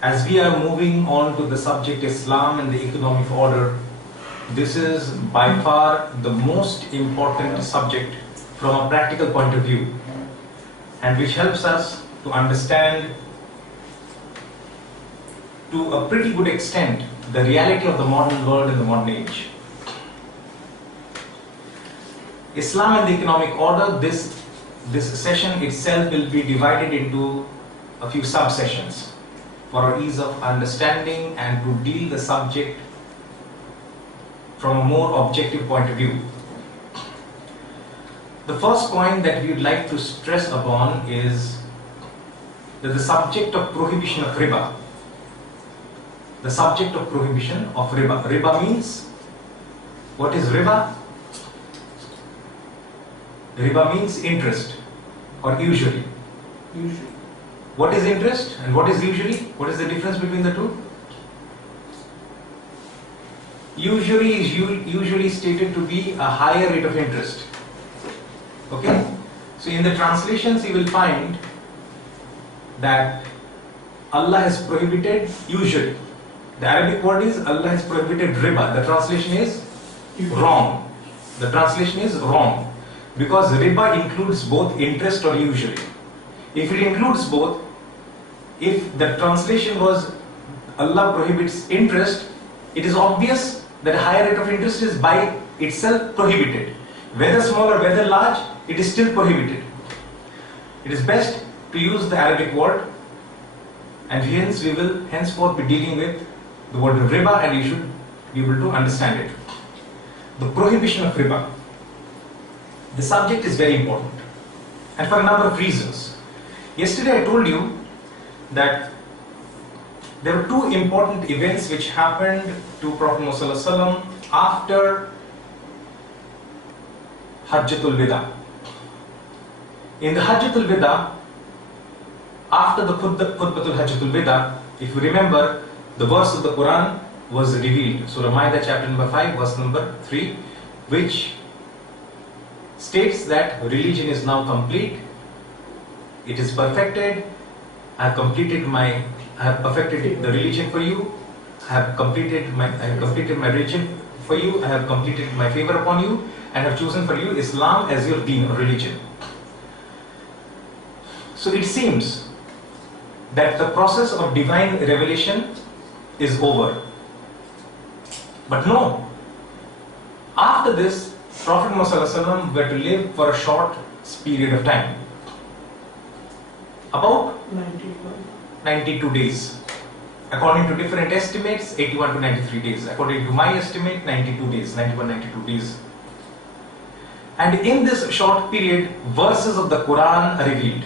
As we are moving on to the subject Islam and the economic order, this is by far the most important subject from a practical point of view, and which helps us to understand to a pretty good extent the reality of the modern world in the modern age. Islam and the economic order, this session itself will be divided into a few sub-sessions for our ease of understanding and to deal the subject from a more objective point of view. The first point that we would like to stress upon is that the subject of prohibition of riba. The subject of prohibition of riba. Riba means, what is riba? Riba means interest or usury. What is interest and what is usury? What is the difference between the two? Usury is usually stated to be a higher rate of interest. Okay? So in the translations you will find that Allah has prohibited usury. The Arabic word is Allah has prohibited riba. The translation is wrong. The translation is wrong. Because riba includes both interest or usury. If it includes both, if the translation was Allah prohibits interest, it is obvious that a higher rate of interest is by itself prohibited. Whether small or whether large, it is still prohibited. It is best to use the Arabic word, and hence we will henceforth be dealing with the word riba, and you should be able to understand it. The prohibition of riba. The subject is very important, and for a number of reasons. Yesterday I told you that there were two important events which happened to Prophet Muhammad ﷺ after Hajjatul Wida. In the Hajjatul Wida, after the Khutbatul Hajjatul Wida, if you remember, the verse of the Quran was revealed. Surah Ma'idah chapter number 5, verse number 3, which states that religion is now complete, it is perfected, I have perfected the religion for you, I have completed my religion for you, I have completed my favor upon you, and have chosen for you Islam as your deen or religion. So it seems that the process of divine revelation is over. But no, after this, Prophet Muhammad ﷺ were to live for a short period of time. About 92 days. According to different estimates, 81 to 93 days. According to my estimate, 92 days, 91, 92 days. And in this short period, verses of the Quran are revealed.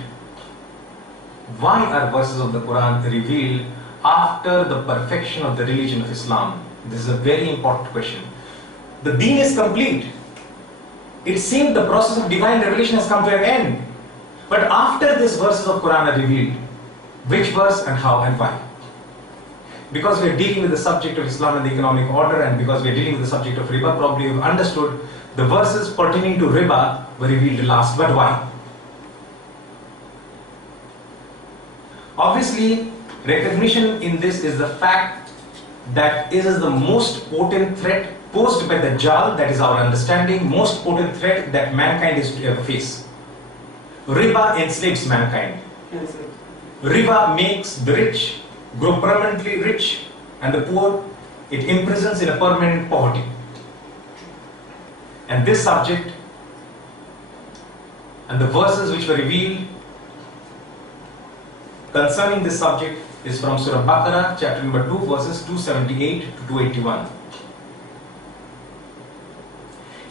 Why are verses of the Quran revealed after the perfection of the religion of Islam? This is a very important question. The deen is complete. It seemed the process of divine revelation has come to an end. But after these verses of Quran are revealed, which verse and how and why? Because we are dealing with the subject of Islam and the economic order, and because we are dealing with the subject of riba, probably you have understood the verses pertaining to riba were revealed last. But why? Obviously, recognition in this is the fact that it is the most potent threat posed by the Dajjal, that is our understanding, most potent threat that mankind is to ever face. Riba enslaves mankind. Riba makes the rich grow permanently rich, and the poor it imprisons in a permanent poverty. And this subject and the verses which were revealed concerning this subject is from Surah Baqarah, chapter number 2, verses 278 to 281.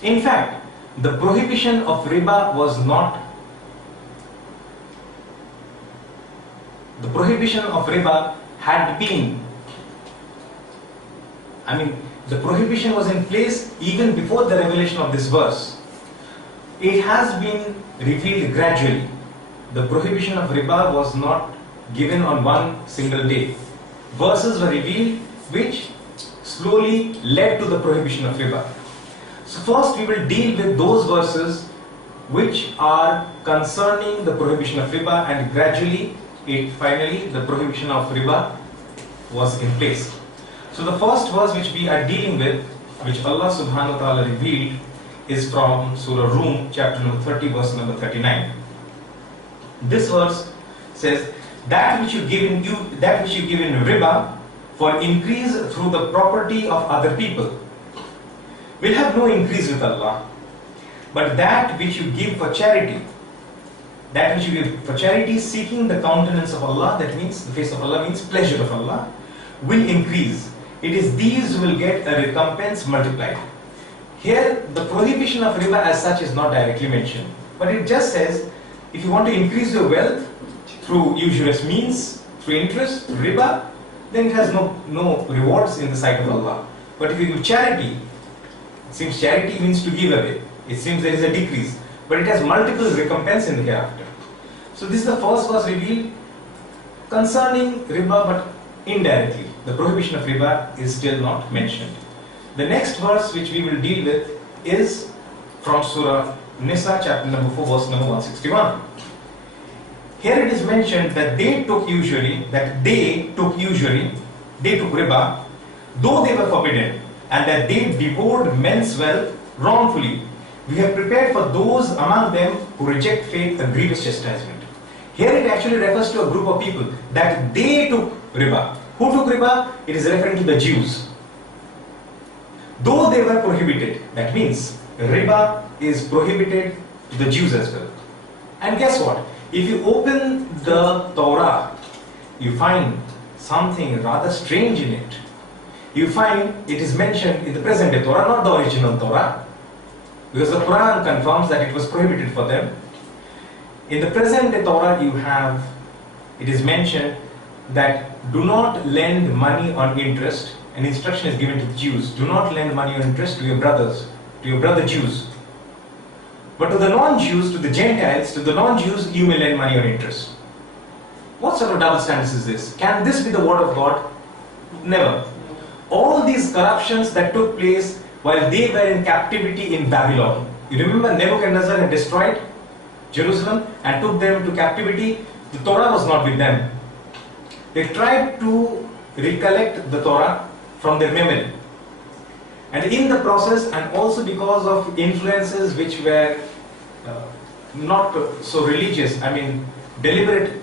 In fact, the prohibition of riba was not, the prohibition of riba had been, the prohibition was in place even before the revelation of this verse. It has been revealed gradually. The prohibition of riba was not given on one single day. Verses were revealed which slowly led to the prohibition of riba. So first we will deal with those verses which are concerning the prohibition of riba, and gradually, finally, the prohibition of riba was in place. So the first verse which we are dealing with, which Allah subhanahu wa ta'ala revealed, is from Surah Rum, chapter number 30, verse number 39. This verse says, that which you give in riba for increase through the property of other people will have no increase with Allah. But that which you give for charity, seeking the countenance of Allah, that means the face of Allah means pleasure of Allah, will increase. It is these who will get a recompense multiplied. Here the prohibition of riba as such is not directly mentioned, but it just says if you want to increase your wealth through usurious means, through interest, riba, then it has no rewards in the sight of Allah. But if you give charity, it seems charity means to give away. It seems there is a decrease, but it has multiple recompense in the hereafter. So this is the first verse revealed concerning riba, but indirectly. The prohibition of riba is still not mentioned. The next verse which we will deal with is from Surah Nisa, chapter number 4, verse number 161. Here it is mentioned that they took riba, though they were forbidden, and that they devoured men's wealth wrongfully. We have prepared for those among them who reject faith a grievous chastisement. Here it actually refers to a group of people that they took riba. Who took riba? It is referring to the Jews. Though they were prohibited, that means riba is prohibited to the Jews as well. And guess what? If you open the Torah, you find something rather strange in it. You find it is mentioned in the present day Torah, not the original Torah, because the Quran confirms that it was prohibited for them. In the present day Torah, it is mentioned that do not lend money on interest. An instruction is given to the Jews: do not lend money on interest to your brothers, to your brother Jews. But to the non-Jews, to the Gentiles, to the non-Jews, you may lend money on interest. What sort of double standards is this? Can this be the word of God? Never. All these corruptions that took place while they were in captivity in Babylon. You remember Nebuchadnezzar had destroyed Jerusalem and took them to captivity. The Torah was not with them. They tried to recollect the Torah from their memory. And in the process, and also because of influences which were not so religious, deliberate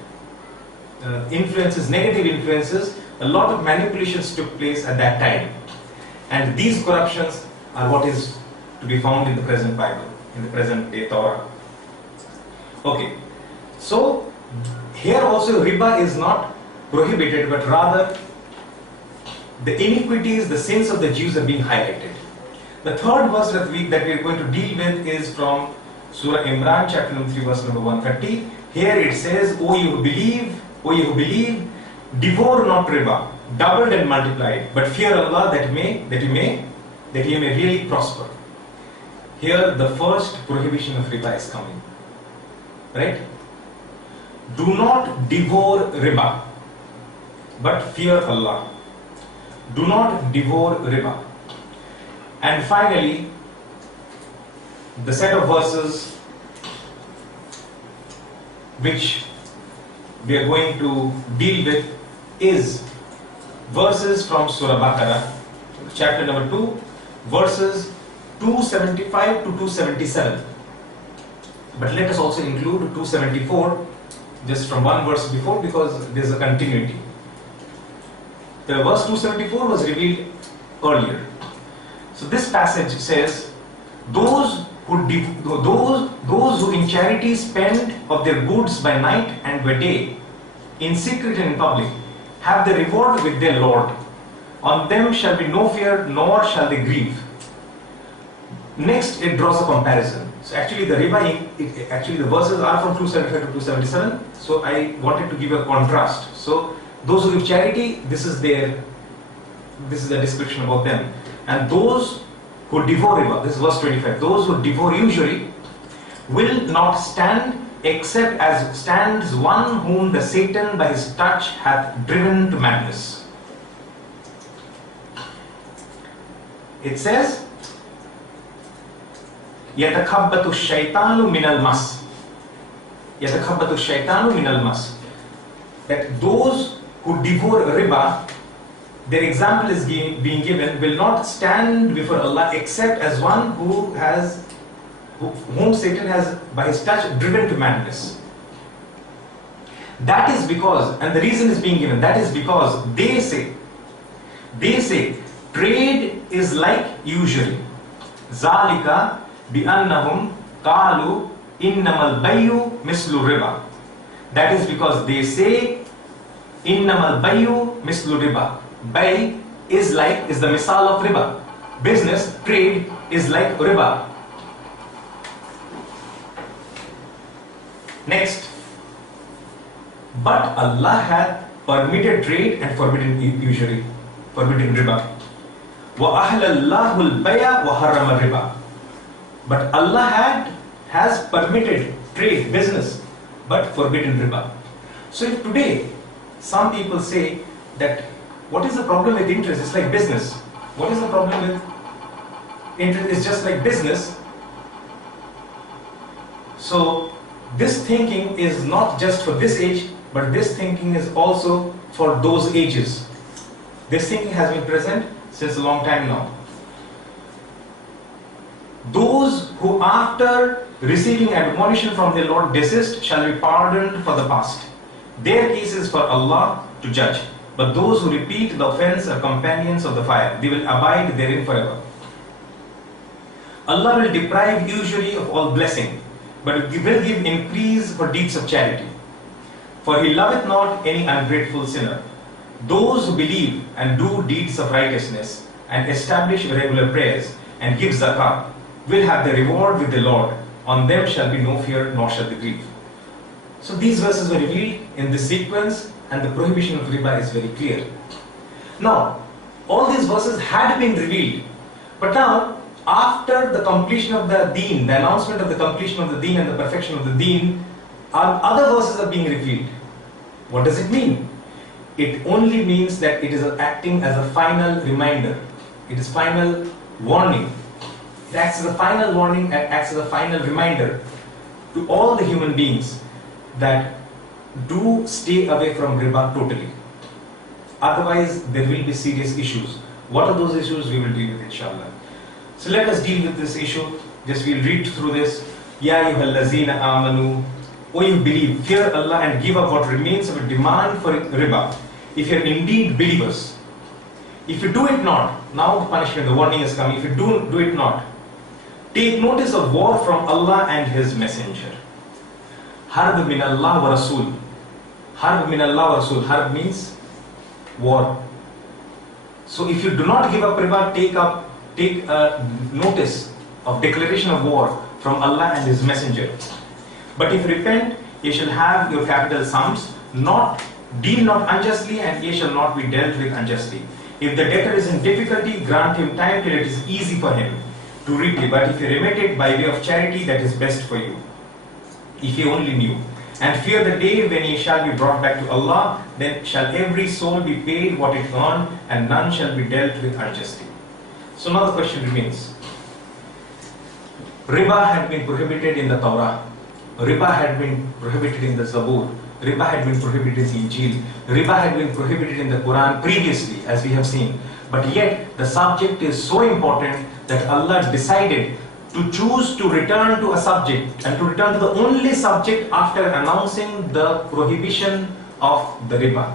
influences, negative influences, a lot of manipulations took place at that time. And these corruptions are what is to be found in the present Bible, in the present day Torah. Okay, so here also riba is not prohibited, but rather the iniquities, the sins of the Jews are being highlighted. The third verse that we are going to deal with is from Surah Imran, chapter number 3, verse number 130. Here it says, O you who believe, devour not riba, doubled and multiplied, but fear Allah that you may really prosper. Here the first prohibition of riba is coming. Right? Do not devour riba, but fear Allah. Do not devour riba. And finally, the set of verses which we are going to deal with is verses from Surah Baqarah, chapter number 2, verses 275 to 277. But let us also include 274, just from one verse before, because there is a continuity. The verse 274 was revealed earlier. So this passage says, those who in charity spend of their goods by night and by day, in secret and in public, have the reward with their Lord. On them shall be no fear, nor shall they grieve. Next, it draws a comparison. So actually the riba, actually the verses are from 275 to 277. So I wanted to give a contrast. So those who give charity, this is the description about them. And those who devour riba, this is verse 25, those who devour usury will not stand except as stands one whom the Satan by his touch hath driven to madness. It says, يَتَخَبَّتُ الشَّيْطَانُ مِنَ الْمَسِّ يَتَخَبَّتُ الشَّيْطَانُ مِنَ الْمَسِّ. That those who devour riba their example is being given, will not stand before Allah except as one whom Satan has by his touch driven to madness. That is because, and the reason is being given, that is because they say trade is like usury. Zalika bi annahum qalu innamal bay'u mislu riba. That is because they say innamal bay'u mislu riba. Bay is the misal of riba. Business, trade is like riba. Next, but Allah had permitted trade and forbidden usury, forbidden riba. Wa ahlallahu al-bay'a wa harrama riba. But Allah has permitted trade, business, but forbidden riba. So if today some people say that what is the problem with interest? It's like business. What is the problem with interest? It's just like business. So this thinking is not just for this age, but this thinking is also for those ages. This thinking has been present since a long time now. Those who after receiving admonition from their Lord desist shall be pardoned for the past. Their case is for Allah to judge. But those who repeat the offense are companions of the fire. They will abide therein forever. Allah will deprive usury of all blessing, but will give increase for deeds of charity. For He loveth not any ungrateful sinner. Those who believe and do deeds of righteousness and establish regular prayers and give zakah will have the reward with the Lord. On them shall be no fear nor shall they grieve. So these verses were revealed in this sequence, and the prohibition of riba is very clear. Now, all these verses had been revealed, but now, after the completion of the deen, the announcement of the completion of the deen and the perfection of the deen, other verses are being revealed. What does it mean? It only means that it is acting as a final reminder. It is final warning. It acts as a final warning, acts as a final reminder to all the human beings that do stay away from riba totally. Otherwise, there will be serious issues. What are those issues? We will deal with, inshallah. So let us deal with this issue. Just we'll read through this. Ya ayyuhallazina amanu. O you believe, fear Allah and give up what remains of a demand for riba. If you are indeed believers. If you do it not, now the punishment, the warning is coming. If you do it not, take notice of war from Allah and His Messenger. Harb min Allah wa Rasul. Harb min Allah wa Rasul. Harb means war. So if you do not give up riba, take notice of declaration of war from Allah and His Messenger. But if you repent, ye shall have your capital sums. Deal not unjustly, and ye shall not be dealt with unjustly. If the debtor is in difficulty, grant him time till it is easy for him to repay. But if you remit it by way of charity, that is best for you. If you only knew. And fear the day when ye shall be brought back to Allah, then shall every soul be paid what it earned, and none shall be dealt with unjustly. So now the question remains. Riba had been prohibited in the Torah. Riba had been prohibited in the Zabur. Riba had been prohibited in the Injil. Riba had been prohibited in the Quran previously, as we have seen. But yet, the subject is so important that Allah decided to choose to return to a subject, and to return to the only subject after announcing the prohibition of the riba.